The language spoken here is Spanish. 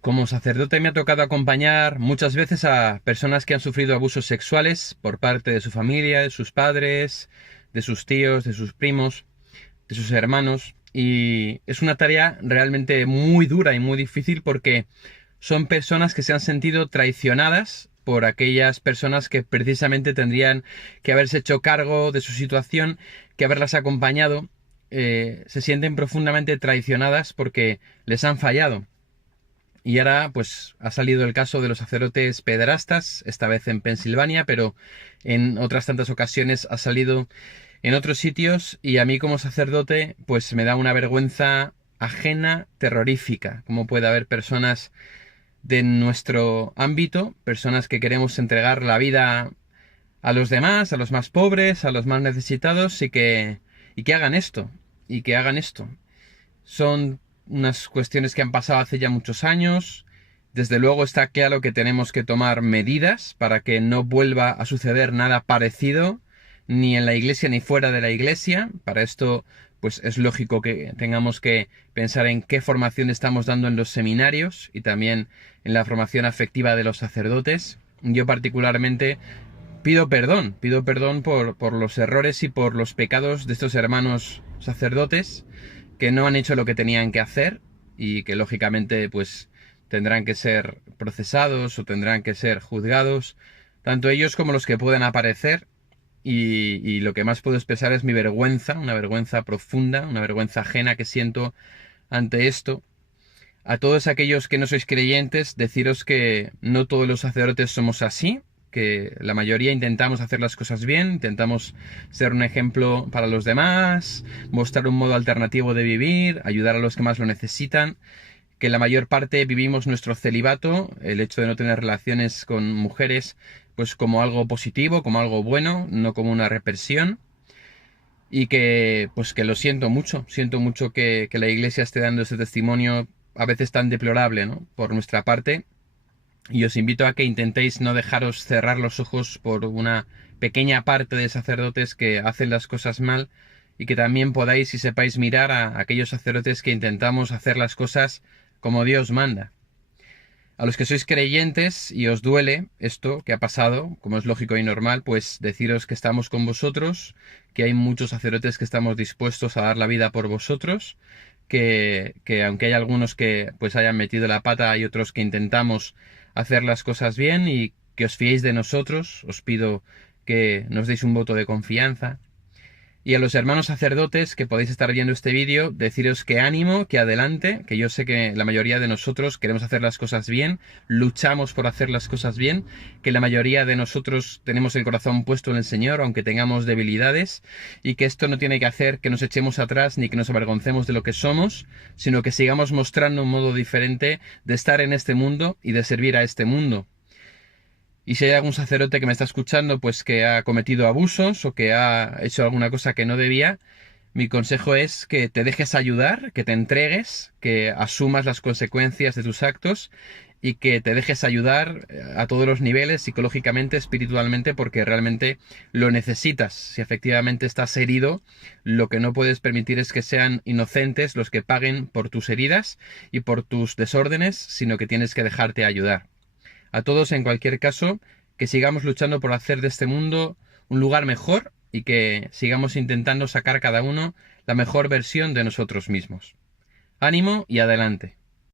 Como sacerdote me ha tocado acompañar muchas veces a personas que han sufrido abusos sexuales por parte de su familia, de sus padres, de sus tíos, de sus primos, de sus hermanos. Y es una tarea realmente muy dura y muy difícil porque son personas que se han sentido traicionadas por aquellas personas que precisamente tendrían que haberse hecho cargo de su situación, que haberlas acompañado. Se sienten profundamente traicionadas porque les han fallado. Y ahora, pues, ha salido el caso de los sacerdotes pederastas, esta vez en Pensilvania, pero en otras tantas ocasiones ha salido en otros sitios y a mí como sacerdote, pues me da una vergüenza ajena, terrorífica. Cómo puede haber personas de nuestro ámbito, personas que queremos entregar la vida a los demás, a los más pobres, a los más necesitados y que hagan esto, y que hagan esto. Son unas cuestiones que han pasado hace ya muchos años. Desde luego está claro que tenemos que tomar medidas para que no vuelva a suceder nada parecido, ni en la iglesia ni fuera de la iglesia. Para esto, pues es lógico que tengamos que pensar en qué formación estamos dando en los seminarios y también en la formación afectiva de los sacerdotes. Yo particularmente pido perdón por los errores y por los pecados de estos hermanos sacerdotes que no han hecho lo que tenían que hacer y que lógicamente pues tendrán que ser procesados o tendrán que ser juzgados, tanto ellos como los que puedan aparecer. Y lo que más puedo expresar es mi vergüenza, una vergüenza profunda, una vergüenza ajena que siento ante esto. A todos aquellos que no sois creyentes, deciros que no todos los sacerdotes somos así, que la mayoría intentamos hacer las cosas bien, intentamos ser un ejemplo para los demás, mostrar un modo alternativo de vivir, ayudar a los que más lo necesitan, que la mayor parte vivimos nuestro celibato, el hecho de no tener relaciones con mujeres, pues como algo positivo, como algo bueno, no como una represión. Y que, pues que lo siento mucho que la iglesia esté dando ese testimonio a veces tan deplorable, ¿no? Por nuestra parte. Y os invito a que intentéis no dejaros cerrar los ojos por una pequeña parte de sacerdotes que hacen las cosas mal y que también podáis y sepáis mirar a aquellos sacerdotes que intentamos hacer las cosas como Dios manda. A los que sois creyentes y os duele esto que ha pasado, como es lógico y normal, pues deciros que estamos con vosotros, que hay muchos sacerdotes que estamos dispuestos a dar la vida por vosotros, que aunque hay algunos que pues hayan metido la pata, hay otros que intentamos hacer las cosas bien y que os fiéis de nosotros. Os pido que nos deis un voto de confianza. Y a los hermanos sacerdotes que podéis estar viendo este vídeo, deciros que ánimo, que adelante, que yo sé que la mayoría de nosotros queremos hacer las cosas bien, luchamos por hacer las cosas bien, que la mayoría de nosotros tenemos el corazón puesto en el Señor, aunque tengamos debilidades, y que esto no tiene que hacer que nos echemos atrás ni que nos avergoncemos de lo que somos, sino que sigamos mostrando un modo diferente de estar en este mundo y de servir a este mundo. Y si hay algún sacerdote que me está escuchando, pues que ha cometido abusos o que ha hecho alguna cosa que no debía, mi consejo es que te dejes ayudar, que te entregues, que asumas las consecuencias de tus actos y que te dejes ayudar a todos los niveles, psicológicamente, espiritualmente, porque realmente lo necesitas. Si efectivamente estás herido, lo que no puedes permitir es que sean inocentes los que paguen por tus heridas y por tus desórdenes, sino que tienes que dejarte ayudar. A todos, en cualquier caso, que sigamos luchando por hacer de este mundo un lugar mejor y que sigamos intentando sacar cada uno la mejor versión de nosotros mismos. Ánimo y adelante.